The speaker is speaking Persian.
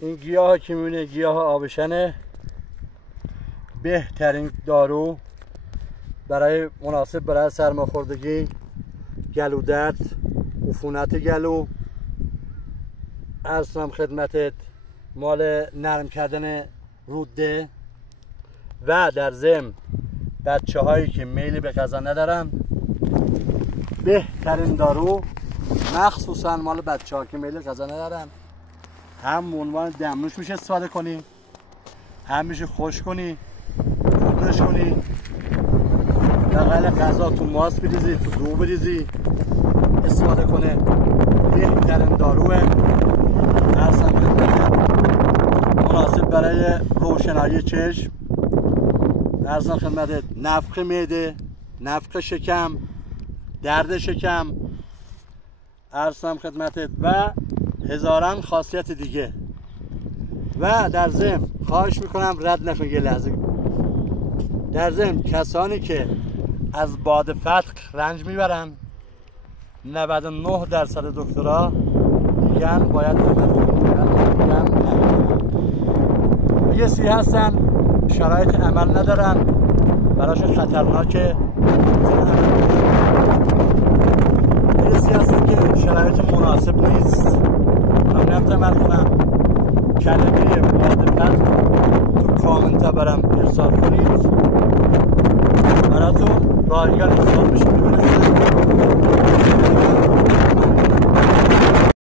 این گیاه که میبینه گیاه آبشنه، بهترین دارو برای مناسب برای سرماخوردگی، گلو درد، عفونت گلو. عرض کنم خدمتت مال نرم کردن روده و در ضمن بچه هایی که میل به غذا ندارن، بهترین دارو مخصوصا مال بچه ها که میل غذا ندارن، هم عنوان دمنوش میشه استفاده کنی، هم میشه خوش کنی، پودرش کنی، بغل غذا تو ماست بریزی، تو دو بریزی استفاده کنه. بهترین داروه. ارسم خدمت مناسب برای روشنایی چشم، ارسم خدمت نفخ معده، نفخ شکم، درد شکم، ارسم خدمتت و هزاران خاصیت دیگه. و در ضمن خواهش میکنم رد نکن یه لحظه، در ضمن کسانی که از باد فتق رنج میبرن 99% دکترها میگن باید یه سی هستن شرایط عمل ندارن، براشون خطرناکه. یه سی هستن که شرایط مناسب نیست، من نمیتونم کنم. کلمه باد فتق تو کامنت برم ارسال کنید، براتون رایگان ارسال میشه.